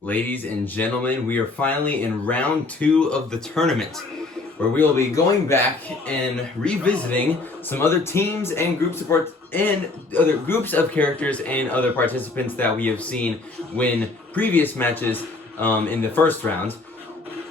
Ladies and gentlemen, we are finally in round 2 of the tournament, where we will be going back and revisiting some other teams and groups of characters and other participants that we have seen win previous matches in the first round.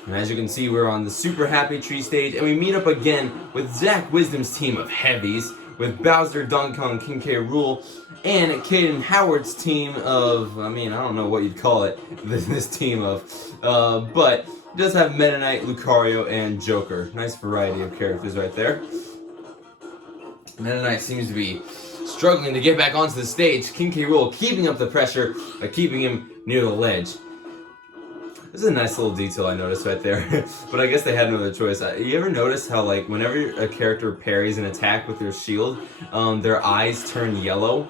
And as you can see, we're on the Super Happy Tree stage, and we meet up again with Zach Wisdom's team of heavies, with Bowser, Donkey Kong, King K. Rool, and Caden Howard's team of, I don't know what you'd call it, this team of, but it does have Meta Knight, Lucario, and Joker. Nice variety of characters right there. Meta Knight seems to be struggling to get back onto the stage. King K. Rool keeping up the pressure by keeping him near the ledge. This is a nice little detail I noticed right there, but I guess they had no other choice. You ever notice how, like, whenever a character parries an attack with their shield, their eyes turn yellow?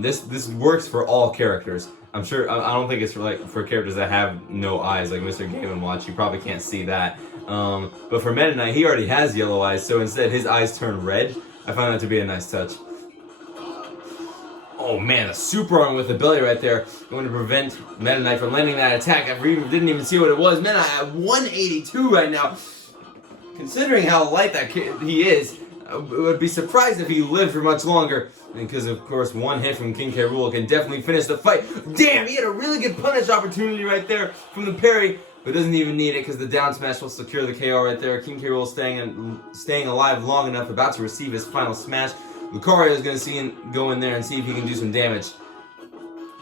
This works for all characters. I'm sure. I don't think it's for characters that have no eyes, like Mr. Game & Watch. You probably can't see that. But for Meta Knight, he already has yellow eyes, so instead his eyes turn red. I find that to be a nice touch. Oh man, a super arm with the belly right there, going to prevent Meta Knight from landing that attack. I didn't even see what it was. Meta Knight at 182 right now. Considering how light that he is, I would be surprised if he lived for much longer. Because of course, one hit from King K. Rool can definitely finish the fight. Damn, he had a really good punish opportunity right there from the parry, but doesn't even need it because the down smash will secure the KO right there. King K. Rool staying alive long enough, about to receive his final smash. Lucario is going to go in there and see if he can do some damage.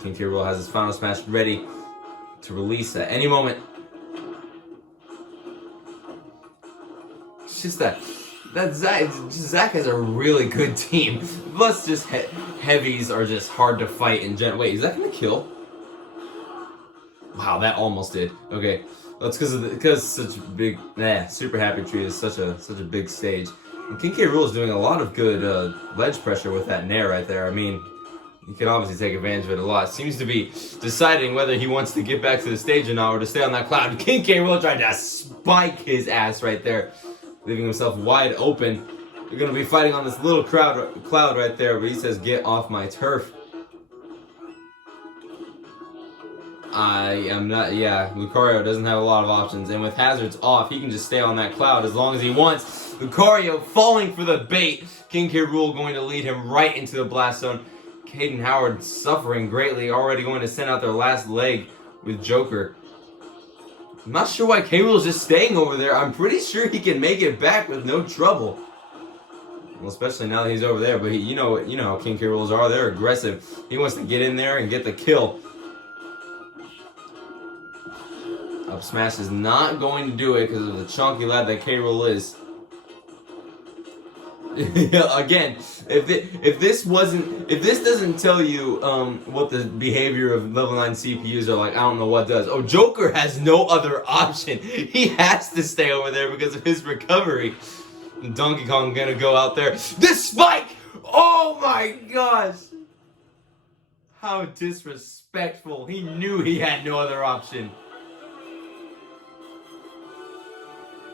King K. Rool has his final smash ready to release at any moment. It's just that Zach has a really good team. Plus, just heavies are just hard to fight in general. Wait, is that going to kill? Wow, that almost did. Okay, that's because such big. Super Happy Tree is such a big stage. And King K. Rool is doing a lot of good ledge pressure with that nair right there. I mean, he can obviously take advantage of it a lot. Seems to be deciding whether he wants to get back to the stage or not, or to stay on that cloud. King K. Rool tried to spike his ass right there, leaving himself wide open. They're going to be fighting on this little cloud right there, but he says, "Get off my turf." Lucario doesn't have a lot of options, and with hazards off, he can just stay on that cloud as long as he wants. Lucario falling for the bait. King K. Rool going to lead him right into the blast zone. Caden Howard suffering greatly, already going to send out their last leg with Joker. I'm not sure why K. Rool is just staying over there. I'm pretty sure he can make it back with no trouble. Well, especially now that he's over there, but you know how King K. Rools are. They're aggressive. He wants to get in there and get the kill. Up smash is not going to do it because of the chunky lad that K. Rool is. Again, if this doesn't tell you what the behavior of level 9 CPUs are like, I don't know what does. Oh, Joker has no other option. He has to stay over there because of his recovery. And Donkey Kong gonna go out there. This spike! Oh my gosh! How disrespectful. He knew he had no other option.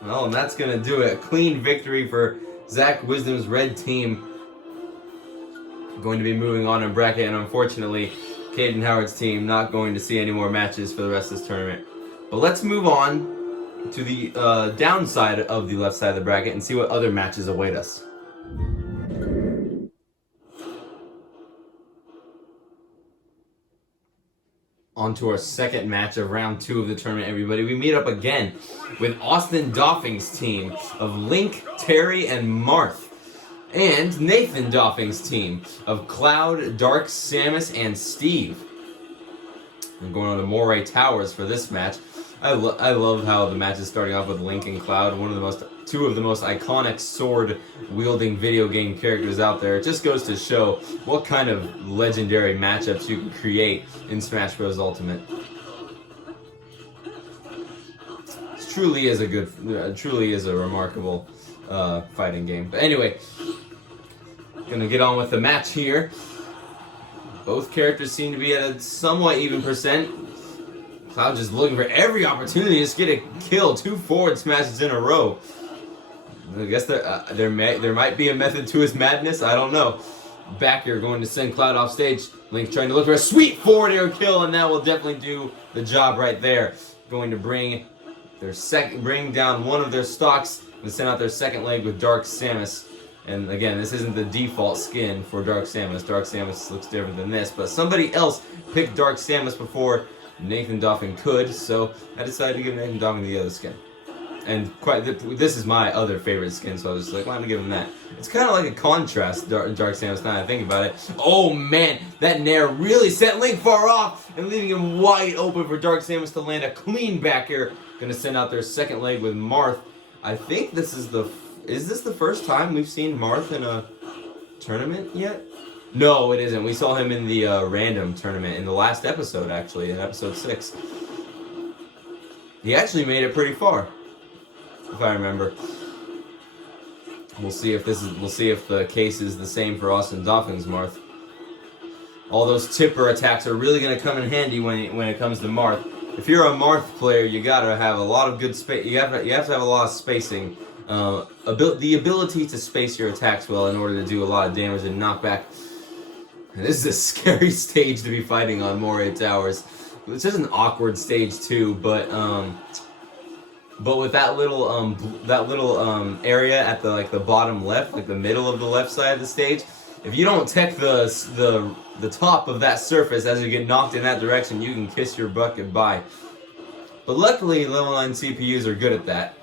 Well, and that's going to do it. A clean victory for Zach Wisdom's red team. Going to be moving on in bracket, and unfortunately, Caden Howard's team not going to see any more matches for the rest of this tournament. But let's move on to the downside of the left side of the bracket and see what other matches await us. On to our second match of round 2 of the tournament, everybody. We meet up again with Austin Doffing's team of Link, Terry, and Marth. And Nathan Doffing's team of Cloud, Dark, Samus, and Steve. I'm going on to Moray Towers for this match. I love how the match is starting off with Link and Cloud, two of the most iconic sword-wielding video game characters out there. It just goes to show what kind of legendary matchups you can create in Smash Bros. Ultimate. It truly is a remarkable fighting game. But anyway, gonna get on with the match here. Both characters seem to be at a somewhat even percent. Cloud just looking for every opportunity to just get a kill. 2 forward smashes in a row. I guess there might be a method to his madness. I don't know. back here going to send Cloud off stage. Link trying to look for a sweet forward air kill, and that will definitely do the job right there. Going to bring down one of their stocks and send out their second leg with Dark Samus. And again, this isn't the default skin for Dark Samus. Dark Samus looks different than this, but somebody else picked Dark Samus before Nathan Doffin could, so I decided to give Nathan Doffin the other skin. And this is my other favorite skin, so I was just like, why don't I give him that? It's kind of like a contrast, Dark Samus, now that I think about it. Oh man, that Nair really sent Link far off and leaving him wide open for Dark Samus to land a clean back here. Gonna send out their second leg with Marth. I think this is this the first time we've seen Marth in a tournament yet? No, it isn't. We saw him in the random tournament in the last episode, actually, in episode 6. He actually made it pretty far, if I remember. We'll see if the case is the same for Austin Doffin's Marth. All those tipper attacks are really going to come in handy when it comes to Marth. If you're a Marth player, you gotta have a lot of good space. You have to have a lot of spacing. The ability to space your attacks well in order to do a lot of damage and knockback. And this is a scary stage to be fighting on, Moray Towers. It's just an awkward stage too, but with that little area at the bottom left, like the middle of the left side of the stage, if you don't tech the top of that surface as you get knocked in that direction, you can kiss your butt goodbye. But luckily, level 9 CPUs are good at that.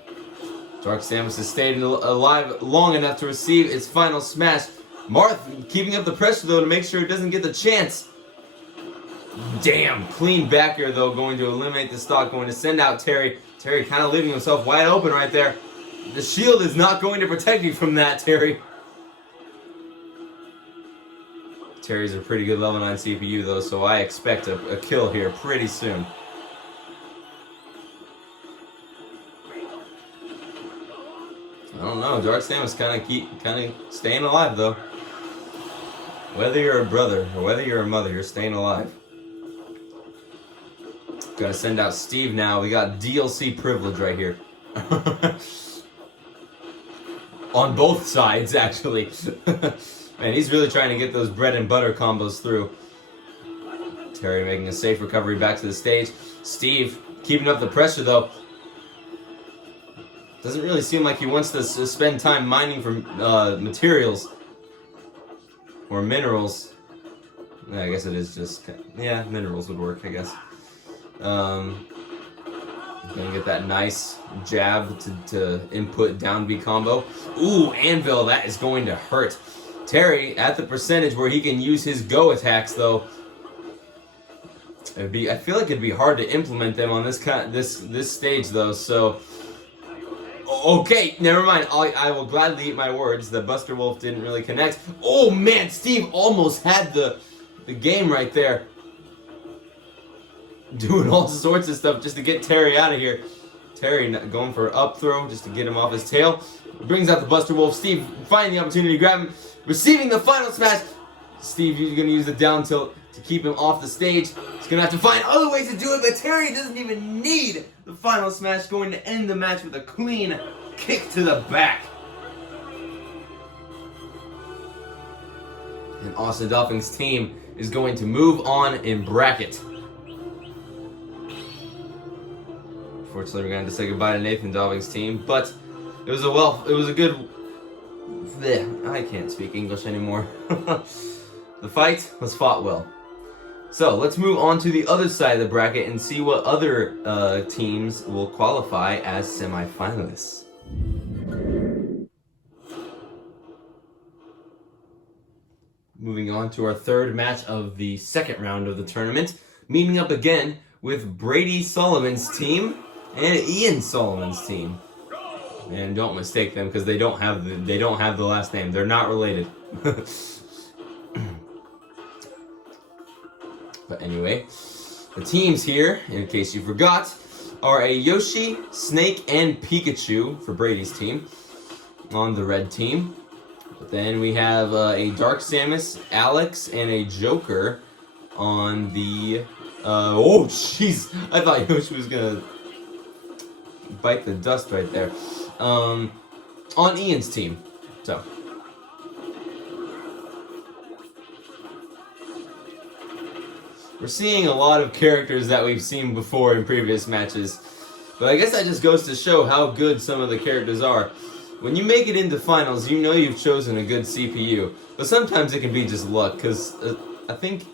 Dark Samus has stayed alive long enough to receive its final smash. Marth keeping up the pressure though to make sure it doesn't get the chance. Damn, clean back here though, going to eliminate the stock, going to send out Terry. Terry kind of leaving himself wide open right there. The shield is not going to protect you from that, Terry. Terry's a pretty good level 9 CPU though, so I expect a kill here pretty soon. I don't know, Dark Samus kind of staying alive though. Whether you're a brother or whether you're a mother, you're staying alive. Gotta send out Steve now. We got DLC privilege right here. On both sides, actually. Man, he's really trying to get those bread and butter combos through. Terry making a safe recovery back to the stage. Steve keeping up the pressure though. Doesn't really seem like he wants to spend time mining for materials. Or minerals. Yeah, I guess it is just... Yeah, minerals would work, I guess. Gonna get that nice jab to input down B combo. Ooh, Anvil, that is going to hurt. Terry at the percentage where he can use his go attacks though. I feel like it'd be hard to implement them on this stage though, so okay, never mind. I will gladly eat my words. The Buster Wolf didn't really connect. Oh man, Steve almost had the game right there. Doing all sorts of stuff just to get Terry out of here. Terry going for an up throw just to get him off his tail. Brings out the Buster Wolf. Steve finding the opportunity to grab him. Receiving the final smash. Steve, you're going to use the down tilt to keep him off the stage. He's going to have to find other ways to do it, but Terry doesn't even need the final smash. Going to end the match with a clean kick to the back. And Austin Dolphins' team is going to move on in bracket. Unfortunately, we're going to have to say goodbye to Nathan Dolphins' team, but it was a good... I can't speak English anymore. The fight was fought well. So, let's move on to the other side of the bracket and see what other teams will qualify as semifinalists. Moving on to our third match of the second round of the tournament, meeting up again with Brady Solomon's team and Ian Solomon's team. And don't mistake them because they don't have the last name. They're not related. But anyway, the teams here, in case you forgot, are a Yoshi, Snake, and Pikachu for Brady's team on the red team. But then we have a Dark Samus, Alex, and a Joker on the... oh, jeez! I thought Yoshi was gonna bite the dust right there. On Ian's team. So, We're seeing a lot of characters that we've seen before in previous matches. But I guess that just goes to show how good some of the characters are. When you make it into finals, you know you've chosen a good CPU. But sometimes it can be just luck, because I think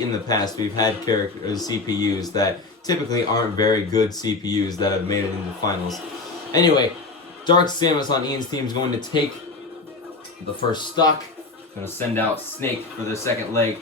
in the past we've had CPUs that typically aren't very good CPUs that have made it into finals. Anyway, Dark Samus on Ian's team is going to take the first stock. Going to send out Snake for their second leg.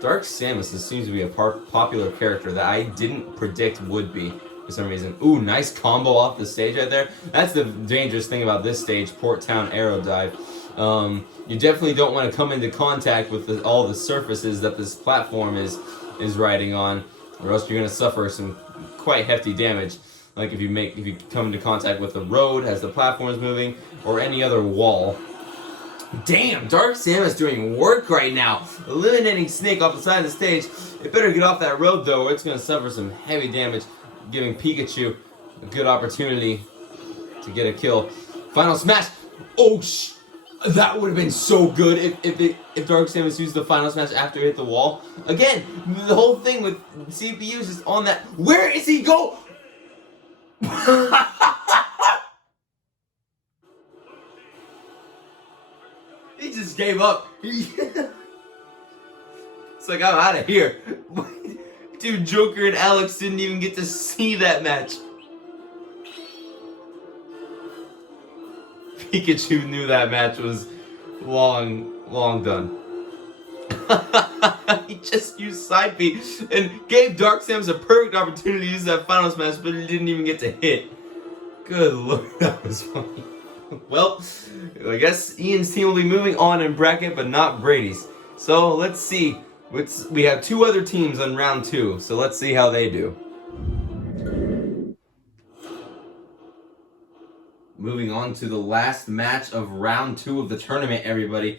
Dark Samus seems to be a popular character that I didn't predict would be for some reason. Ooh, nice combo off the stage right there. That's the dangerous thing about this stage, Port Town Arrow Dive. You definitely don't want to come into contact with all the surfaces that this platform is riding on, or else you're going to suffer some quite hefty damage. Like if you come into contact with the road as the platform is moving, or any other wall. Damn, Dark Samus doing work right now, eliminating Snake off the side of the stage. It better get off that road though, or it's going to suffer some heavy damage, giving Pikachu a good opportunity to get a kill. Final smash! Oh that would have been so good if Dark Samus used the final smash after it hit the wall. Again, the whole thing with CPUs is on that. Where is he go? He just gave up. It's like, I'm out of here. Dude, Joker and Alex didn't even get to see that match. Pikachu knew that match was long done. He just used side B and gave Dark Samus a perfect opportunity to use that final smash, but he didn't even get to hit. Good lord, that was funny. Well, I guess Ian's team will be moving on in bracket, but not Brady's. So let's see. We have two other teams on round 2, so let's see how they do. Moving on to the last match of round 2 of the tournament, everybody.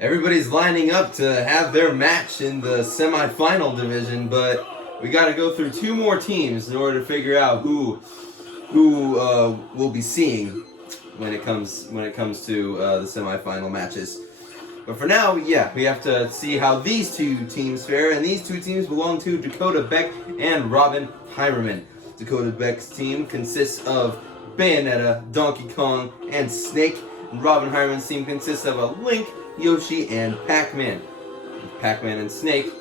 Everybody's lining up to have their match in the semi-final division, but we got to go through 2 more teams in order to figure out who we'll be seeing when it comes to the semi-final matches. But for now, yeah, we have to see how these 2 teams fare, and these 2 teams belong to Dakota Beck and Robin Heimerman. Dakota Beck's team consists of Bayonetta, Donkey Kong, and Snake. And Robin Heimerman's team consists of a Link, Yoshi, and Pac-Man. Pac-Man and Snake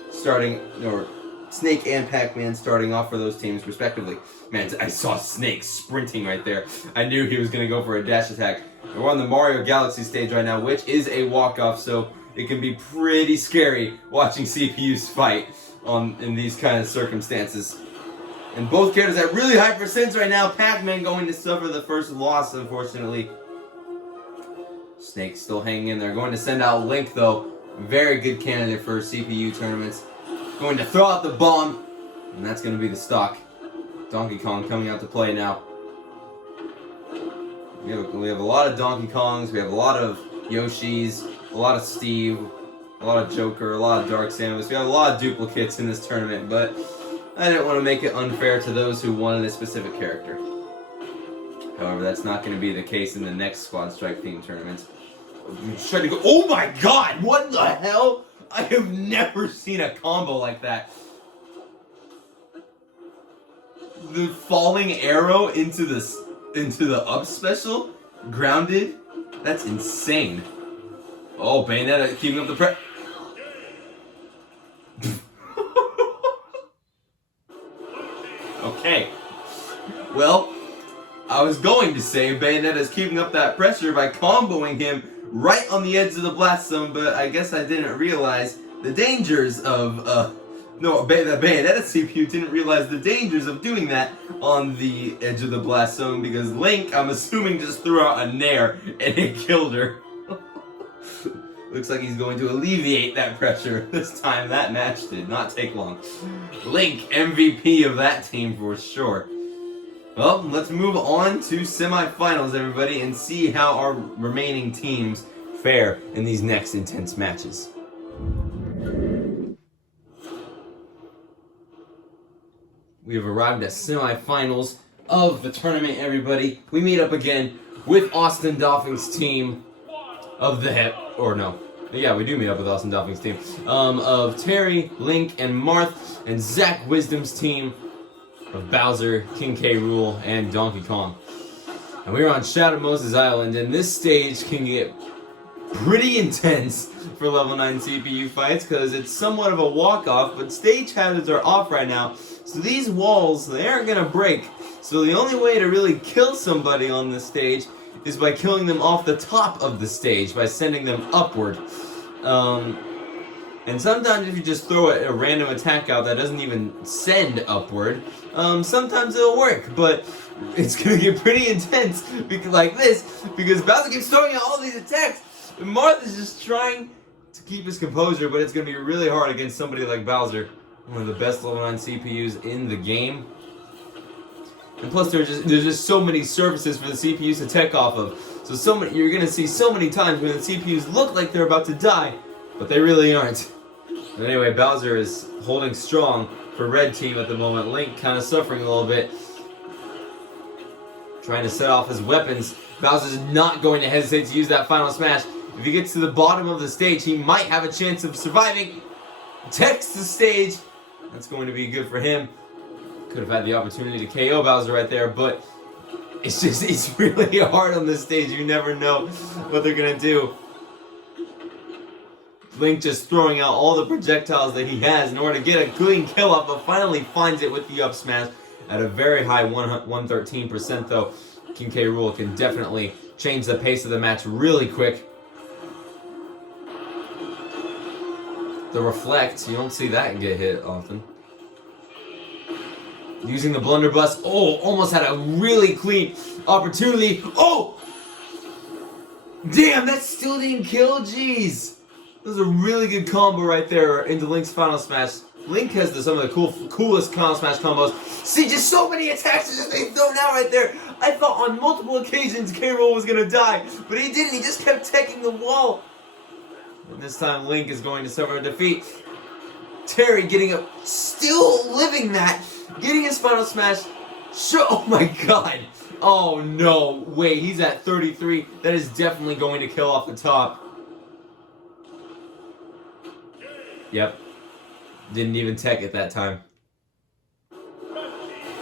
Snake and Pac-Man starting off for those teams respectively. Man, I saw Snake sprinting right there. I knew he was going to go for a dash attack. We're on the Mario Galaxy stage right now, which is a walk-off, so it can be pretty scary watching CPUs fight in these kind of circumstances. And both characters at really high percents right now. Pac-Man going to suffer the first loss, unfortunately. Snake's still hanging in there. Going to send out Link, though. Very good candidate for CPU tournaments. Going to throw out the bomb, and that's going to be the stock. Donkey Kong coming out to play now. We have a lot of Donkey Kongs, we have a lot of Yoshis, a lot of Steve, a lot of Joker, a lot of Dark Samus. We have a lot of duplicates in this tournament, but I didn't want to make it unfair to those who wanted a specific character. However, that's not going to be the case in the next Squad Strike themed tournaments. Trying to go. Oh my god! What the hell? I have never seen a combo like that. The falling arrow into the up special, grounded. That's insane. Oh, Bayonetta keeping up the press. Okay. Well, I was going to say Bayonetta's keeping up that pressure by comboing him right on the edge of the blast zone, but I guess I didn't realize the dangers of, the Bayonetta CPU didn't realize the dangers of doing that on the edge of the blast zone, because Link, I'm assuming, just threw out a Nair and it killed her. Looks like he's going to alleviate that pressure. This time that match did not take long. Link, MVP of that team for sure. Well, let's move on to semifinals, everybody, and see how our remaining teams fare in these next intense matches. We have arrived at semifinals of the tournament, everybody. We meet up again with Austin Dolphins' team of the Yeah, we do meet up with Austin Delphing's team. Of Terry, Link, and Marth, and Zach Wisdom's team of Bowser, King K. Rool, and Donkey Kong. And we are on Shadow Moses Island, and this stage can get pretty intense for level 9 CPU fights because it's somewhat of a walk-off, but stage hazards are off right now, so these walls, they aren't going to break. So the only way to really kill somebody on this stage is by killing them off the top of the stage, by sending them upward. And sometimes if you just throw a random attack out that doesn't even send upward, sometimes it'll work, but it's going to get pretty intense like this, because Bowser keeps throwing out all these attacks, and Marth is just trying to keep his composure, but it's going to be really hard against somebody like Bowser, one of the best level 9 CPUs in the game. And plus there's just so many surfaces for the CPUs to tech off of. So you're going to see so many times when the CPUs look like they're about to die, but they really aren't. But anyway, Bowser is holding strong for Red Team at the moment. Link kind of suffering a little bit, trying to set off his weapons. Bowser's not going to hesitate to use that final smash. If he gets to the bottom of the stage, he might have a chance of surviving. Techs the stage. That's going to be good for him. Could have had the opportunity to KO Bowser right there, but it's really hard on this stage. You never know what they're going to do. Link just throwing out all the projectiles that he has in order to get a clean kill up, but finally finds it with the up smash at a very high 113% though. King K. Rool can definitely change the pace of the match really quick. The reflect, you don't see that get hit often. Using the blunderbuss, oh, almost had a really clean opportunity. Oh! Damn, that still didn't kill, jeez. That was a really good combo right there into Link's final smash. Link has some of the coolest final smash combos. See, just so many attacks just being thrown out right there. I thought on multiple occasions K. Rool was going to die, but he didn't. He just kept teching the wall. And this time Link is going to suffer a defeat. Terry getting up, still living that, getting his final smash. Oh my god. Oh no, wait, he's at 33. That is definitely going to kill off the top. Yep. Didn't even tech at that time.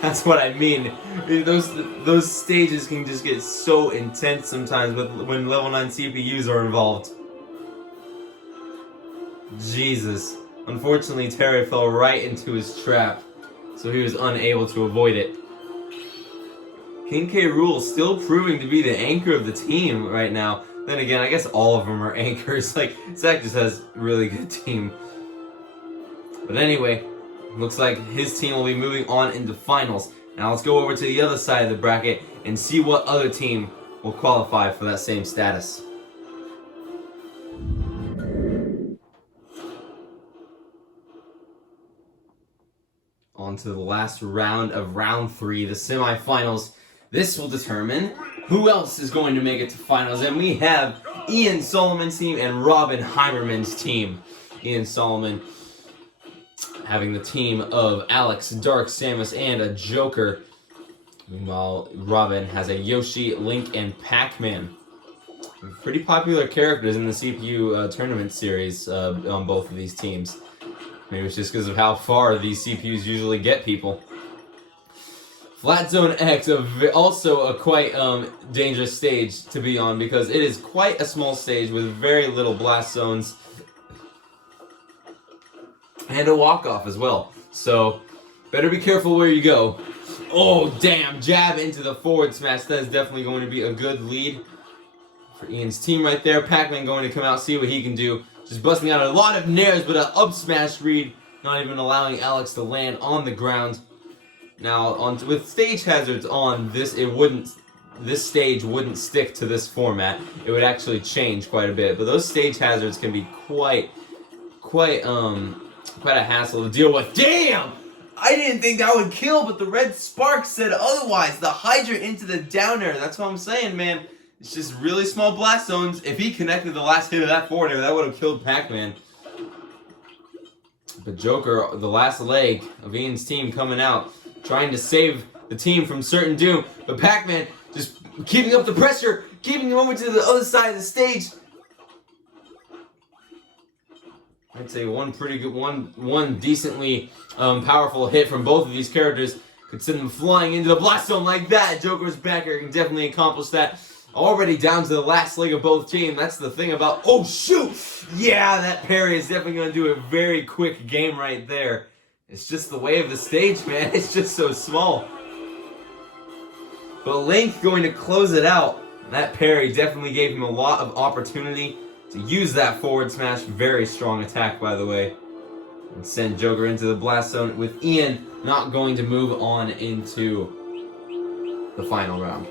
That's what I mean. Those stages can just get so intense sometimes when level 9 CPUs are involved. Jesus. Unfortunately, Terry fell right into his trap, so he was unable to avoid it. King K. Rool still proving to be the anchor of the team right now. Then again, I guess all of them are anchors. Like, Zach just has a really good team. But anyway, looks like his team will be moving on into finals. Now let's go over to the other side of the bracket and see what other team will qualify for that same status. On to the last round of round 3, the semifinals. This will determine who else is going to make it to finals. And we have Ian Solomon's team and Robin Heimerman's team. Ian Solomon having the team of Alex, Dark, Samus, and a Joker. Meanwhile, Robin has a Yoshi, Link, and Pac-Man. Pretty popular characters in the CPU tournament series on both of these teams. Maybe it's just because of how far these CPUs usually get people. Flat Zone X, also a quite dangerous stage to be on because it is quite a small stage with very little blast zones. And a walk-off as well. So, better be careful where you go. Oh, damn. Jab into the forward smash. That is definitely going to be a good lead for Ian's team right there. Pac-Man going to come out, see what he can do. Just busting out a lot of nairs, but an up smash read. Not even allowing Alex to land on the ground. Now, with stage hazards on, this stage wouldn't stick to this format. It would actually change quite a bit. But those stage hazards can be quite a hassle to deal with. Damn! I didn't think that would kill, but the red spark said otherwise. The Hydra into the down air. That's what I'm saying, man. It's just really small blast zones. If he connected the last hit of that forward air, that would have killed Pac-Man. But Joker, the last leg of Ian's team coming out, trying to save the team from certain doom. But Pac-Man just keeping up the pressure, keeping him over to the other side of the stage. I'd say one pretty good, one decently powerful hit from both of these characters could send them flying into the blast zone like that. Joker's backer can definitely accomplish that. Already down to the last leg of both teams. That's the thing about, oh shoot! Yeah, that parry is definitely going to do a very quick game right there. It's just the way of the stage, man. It's just so small. But Link going to close it out. That parry definitely gave him a lot of opportunity to use that forward smash. Very strong attack, by the way. And send Joker into the blast zone with Ian not going to move on into the final round.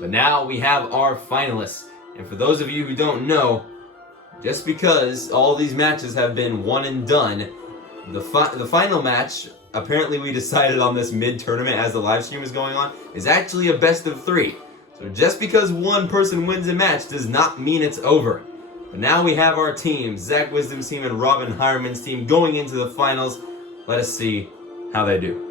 But now we have our finalists. And for those of you who don't know, just because all these matches have been one and done, the final match, apparently we decided on this mid-tournament as the live stream is going on, is actually a best of 3. So just because one person wins a match does not mean it's over. But now we have our teams, Zach Wisdom's team and Robin Hireman's team, going into the finals. Let us see how they do.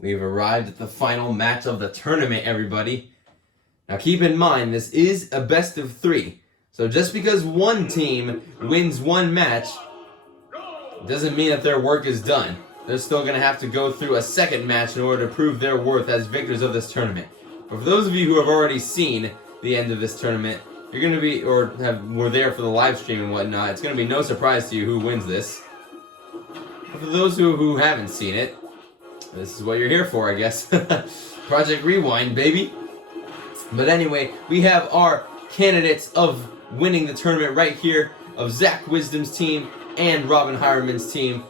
We've arrived at the final match of the tournament, everybody. Now keep in mind, this is a best of 3. So just because one team wins one match, doesn't mean that their work is done. They're still going to have to go through a second match in order to prove their worth as victors of this tournament. But for those of you who have already seen the end of this tournament, you're going to be, or were there for the live stream and whatnot, it's going to be no surprise to you who wins this. But for those who haven't seen it, this is what you're here for, I guess. Project Rewind, baby. But anyway, we have our candidates of winning the tournament right here, of Zach Wisdom's team and Robin Hireman's team.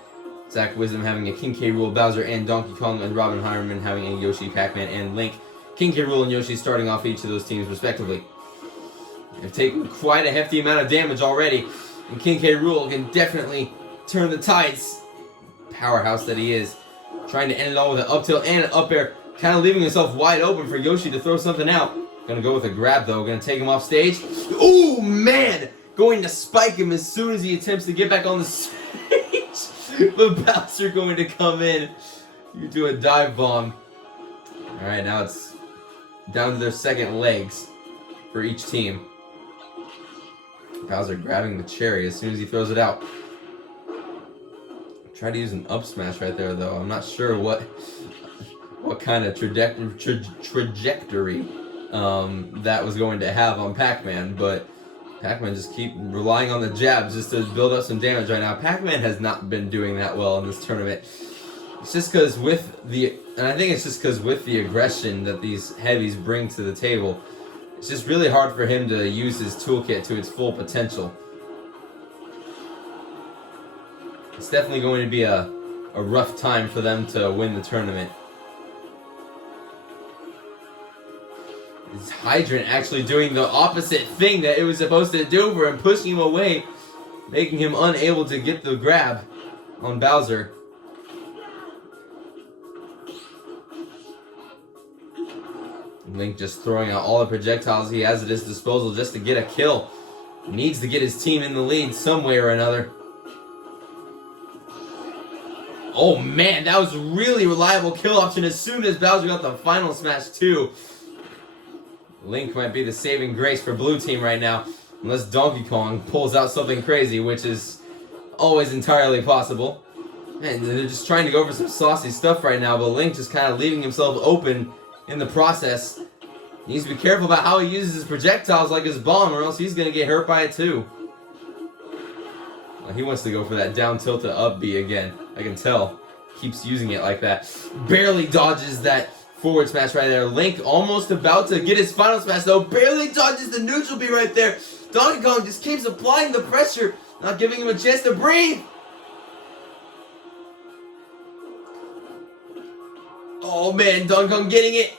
Zach Wisdom having a King K. Rool, Bowser, and Donkey Kong, and Robin Hireman having a Yoshi, Pac-Man, and Link. King K. Rool and Yoshi starting off each of those teams respectively. They've taken quite a hefty amount of damage already, and King K. Rool can definitely turn the tides. Powerhouse that he is. Trying to end it all with an up tilt and an up air, kind of leaving himself wide open for Yoshi to throw something out. Gonna go with a grab though, gonna take him off stage. Oh man! Going to spike him as soon as he attempts to get back on the stage. But Bowser going to come in. You do a dive bomb. Alright, now it's down to their second legs for each team. Bowser grabbing the cherry as soon as he throws it out. Try to use an up smash right there though. I'm not sure what kind of trajectory that was going to have on Pac-Man, but Pac-Man just keep relying on the jabs just to build up some damage right now. Pac-Man has not been doing that well in this tournament. It's just because I think it's just because with the aggression that these heavies bring to the table, it's just really hard for him to use his toolkit to its full potential. It's definitely going to be a rough time for them to win the tournament. Is Hydrant actually doing the opposite thing that it was supposed to do for him, pushing him away, making him unable to get the grab on Bowser. Link just throwing out all the projectiles he has at his disposal just to get a kill. He needs to get his team in the lead some way or another. Oh man, that was a really reliable kill option as soon as Bowser got the final smash too. Link might be the saving grace for blue team right now, unless Donkey Kong pulls out something crazy, which is always entirely possible. And they're just trying to go for some saucy stuff right now, but Link just kind of leaving himself open in the process. He needs to be careful about how he uses his projectiles like his bomb, or else he's going to get hurt by it too. He wants to go for that down tilt to up B again. I can tell. Keeps using it like that. Barely dodges that forward smash right there. Link almost about to get his final smash though. Barely dodges the neutral B right there. Donkey Kong just keeps applying the pressure, not giving him a chance to breathe. Oh man, Donkey Kong getting it.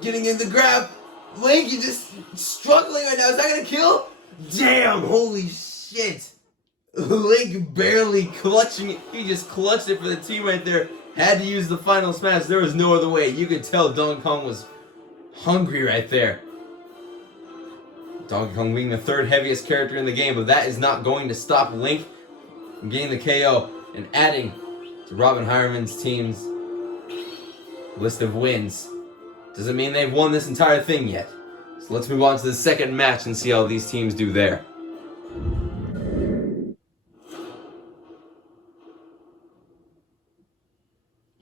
Getting in the grab. Link, you just struggling right now. Is that gonna kill? Damn, holy shit. Link barely clutching it. He just clutched it for the team right there. Had to use the final smash. There was no other way. You could tell Donkey Kong was hungry right there. Donkey Kong being the third heaviest character in the game, but that is not going to stop Link from getting the KO and adding to Robin Hireman's team's list of wins doesn't mean they've won this entire thing yet. So let's move on to the second match and see how these teams do there.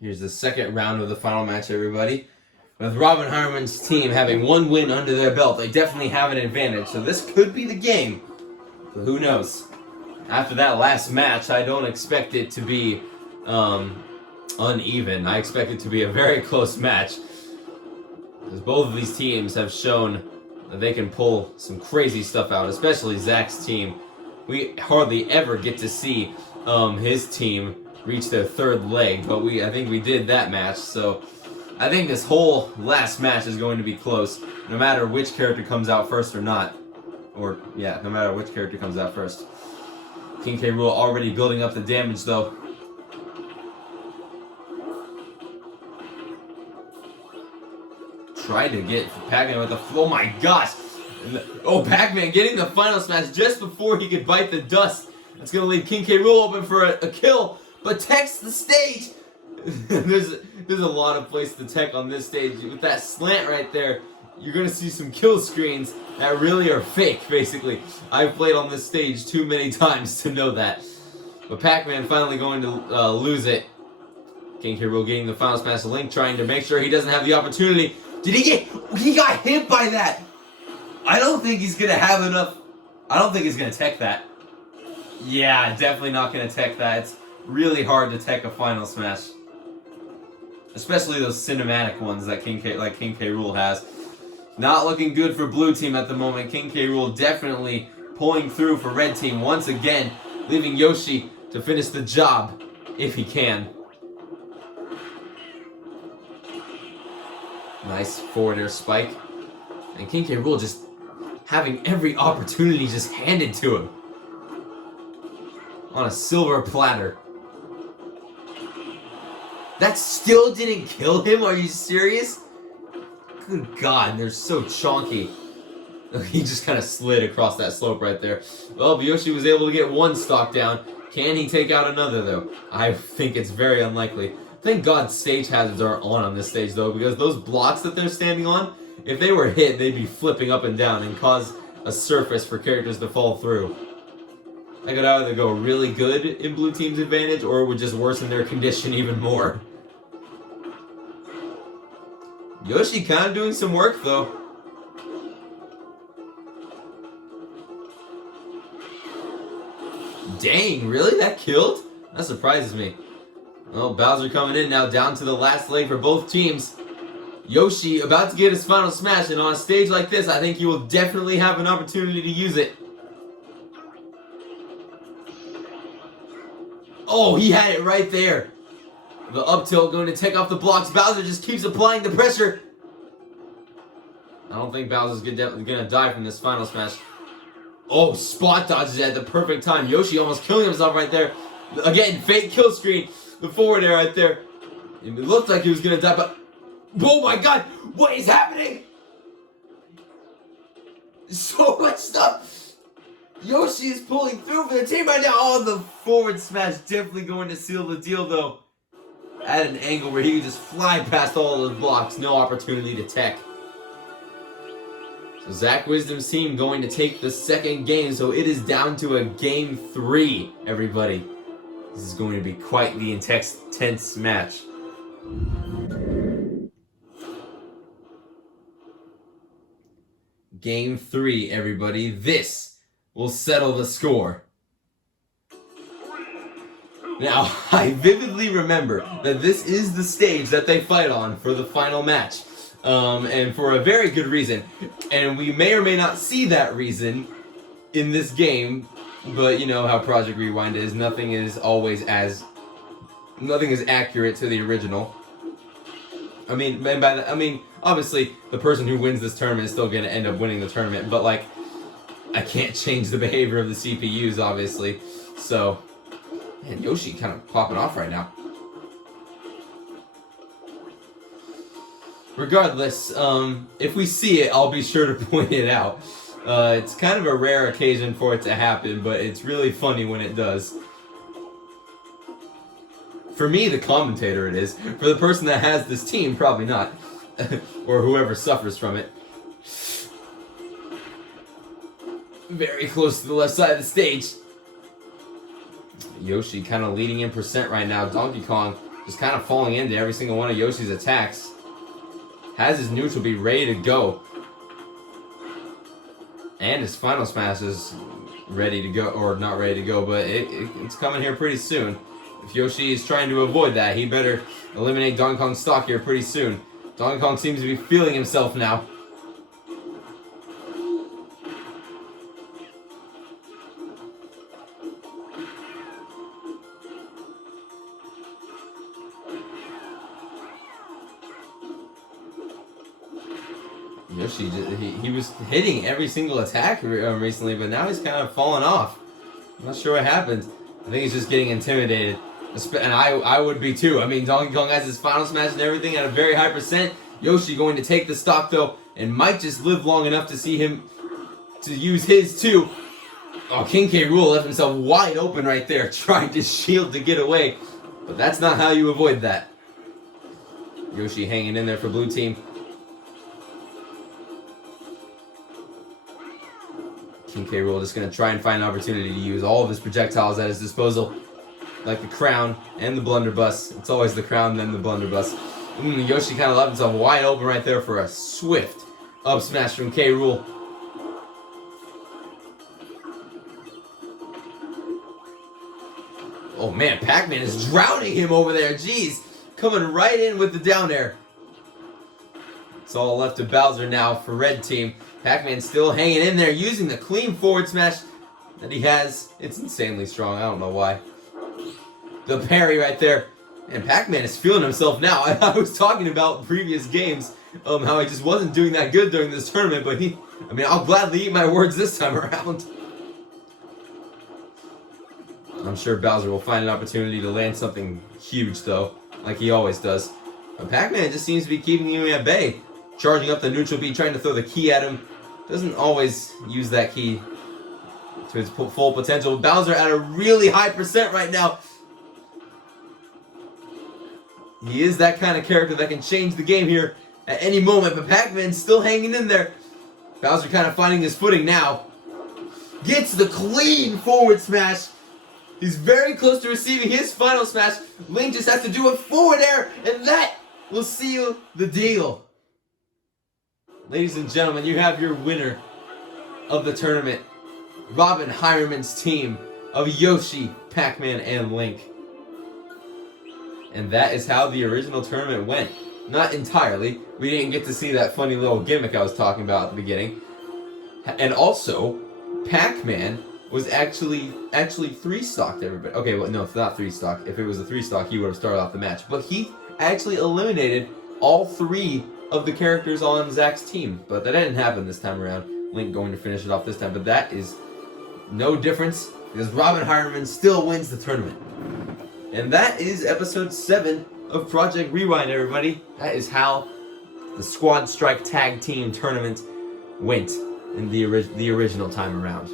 Here's the second round of the final match, everybody. With Robin Harmon's team having one win under their belt, they definitely have an advantage. So this could be the game. But who knows? After that last match, I don't expect it to be uneven. I expect it to be a very close match. Because both of these teams have shown that they can pull some crazy stuff out, especially Zach's team. We hardly ever get to see his team reach their third leg, but I think we did that match, so I think this whole last match is going to be close, no matter which character comes out first or not. Or, yeah, no matter which character comes out first. King K. Rool already building up the damage, though. Tried to get Pac-Man with the... Oh my gosh! Oh, Pac-Man getting the final smash just before he could bite the dust. That's going to leave King K. Rool open for a kill, but techs the stage! There's a lot of places to tech on this stage. With that slant right there, you're going to see some kill screens that really are fake, basically. I've played on this stage too many times to know that. But Pac-Man finally going to lose it. King K. Rool getting the final smash. Link trying to make sure he doesn't have the opportunity. Did he get... He got hit by that! I don't think he's going to have enough... I don't think he's going to tech that. Yeah, definitely not going to tech that. It's really hard to tech a final smash. Especially those cinematic ones that King K. Rool has. Not looking good for blue team at the moment. King K. Rool definitely pulling through for red team once again, leaving Yoshi to finish the job if he can. Nice forward air spike. And King K. Rool just having every opportunity just handed to him. On a silver platter. That still didn't kill him? Are you serious? Good God, they're so chonky. He just kind of slid across that slope right there. Well, Yoshi was able to get one stock down. Can he take out another, though? I think it's very unlikely. Thank God stage hazards aren't on this stage, though, because those blocks that they're standing on, if they were hit, they'd be flipping up and down and cause a surface for characters to fall through. That could either go really good in blue team's advantage, or it would just worsen their condition even more. Yoshi kind of doing some work, though. Dang, really? That killed? That surprises me. Well, Bowser coming in now, down to the last leg for both teams. Yoshi about to get his final smash, and on a stage like this, I think he will definitely have an opportunity to use it. Oh, he had it right there. The up tilt going to take off the blocks. Bowser just keeps applying the pressure. I don't think Bowser's gonna die from this final smash. Oh, spot dodges at the perfect time. Yoshi almost killing himself right there. Again, fake kill screen. The forward air right there. It looked like he was gonna die, but... Oh my God! What is happening? So much stuff! Yoshi is pulling through for the team right now. Oh, the forward smash definitely going to seal the deal, though. At an angle where he could just fly past all of those blocks. No opportunity to tech. So Zach Wisdom's team going to take the second game, so it is down to a game 3, everybody. This is going to be quite the intense match. Game 3, everybody. This will settle the score. Now, I vividly remember that this is the stage that they fight on for the final match. And for a very good reason. And we may or may not see that reason in this game, but you know how Project Rewind is. Nothing is accurate to the original. I mean, obviously, the person who wins this tournament is still going to end up winning the tournament, but like, I can't change the behavior of the CPUs, obviously. So, man, Yoshi kind of popping off right now. Regardless, if we see it, I'll be sure to point it out. It's kind of a rare occasion for it to happen, but it's really funny when it does. For me, the commentator, it is. For the person that has this team, probably not. or whoever suffers from it. Very close to the left side of the stage. Yoshi kind of leading in percent right now. Donkey Kong just kind of falling into every single one of Yoshi's attacks. Has his neutral be ready to go. And his final smash is ready to go, or not ready to go, but it's coming here pretty soon. If Yoshi is trying to avoid that, he better eliminate Donkey Kong's stock here pretty soon. Donkey Kong seems to be feeling himself now. Yoshi, he was hitting every single attack recently, but now he's kind of fallen off. I'm not sure what happened. I think he's just getting intimidated. And I would be too. I mean, Donkey Kong has his final smash and everything at a very high percent. Yoshi going to take the stock though, and might just live long enough to see him to use his too. Oh, King K. Rool left himself wide open right there, trying to shield to get away. But that's not how you avoid that. Yoshi hanging in there for blue team. King K. Rool just going to try and find an opportunity to use all of his projectiles at his disposal. Like the crown and the blunderbuss. It's always the crown and then the blunderbuss. Yoshi kind of left himself wide open right there for a swift up smash from K. Rool. Oh man, Pac-Man is drowning him over there. Jeez. Coming right in with the down air. It's all left to Bowser now for red team. Pac-Man still hanging in there using the clean forward smash that he has. It's insanely strong. I don't know why. The parry right there. And Pac-Man is feeling himself now. I was talking about previous games, how he just wasn't doing that good during this tournament, but I'll gladly eat my words this time around. I'm sure Bowser will find an opportunity to land something huge though, like he always does. But Pac-Man just seems to be keeping him at bay. Charging up the neutral B, trying to throw the key at him. Doesn't always use that key to its full potential. Bowser at a really high percent right now. He is that kind of character that can change the game here at any moment, but Pac-Man's still hanging in there. Bowser kind of finding his footing now. Gets the clean forward smash. He's very close to receiving his final smash. Link just has to do a forward air, and that will seal the deal. Ladies and gentlemen, you have your winner of the tournament. Robin Hireman's team of Yoshi, Pac-Man, and Link. And that is how the original tournament went. Not entirely. We didn't get to see that funny little gimmick I was talking about at the beginning. And also, Pac-Man was actually 3-stocked everybody. Okay, well, no, it's not 3-stock. If it was a 3-stock, he would have started off the match. But he actually eliminated all 3 of the characters on Zach's team. But that didn't happen this time around. Link going to finish it off this time. But that is no difference, because Robin Hireman still wins the tournament. And that is episode 7 of Project Rewind, everybody. That is how the Squad Strike Tag Team Tournament went in the original time around.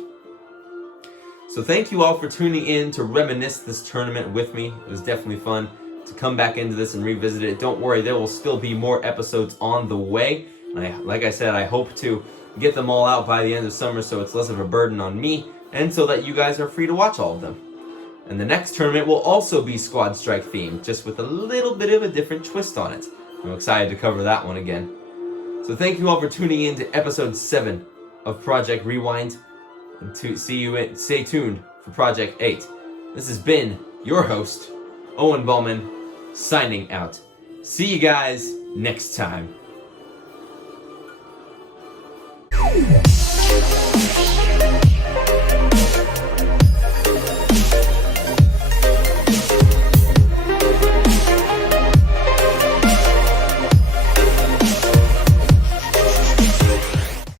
So thank you all for tuning in to reminisce this tournament with me. It was definitely fun to come back into this and revisit it. Don't worry, there will still be more episodes on the way. And like I said, I hope to get them all out by the end of summer so it's less of a burden on me, and so that you guys are free to watch all of them. And the next tournament will also be Squad Strike themed, just with a little bit of a different twist on it. I'm excited to cover that one again. So thank you all for tuning in to episode 7 of Project Rewind. And stay tuned for Project 8. This has been your host, Owen Ballman, signing out. See you guys next time.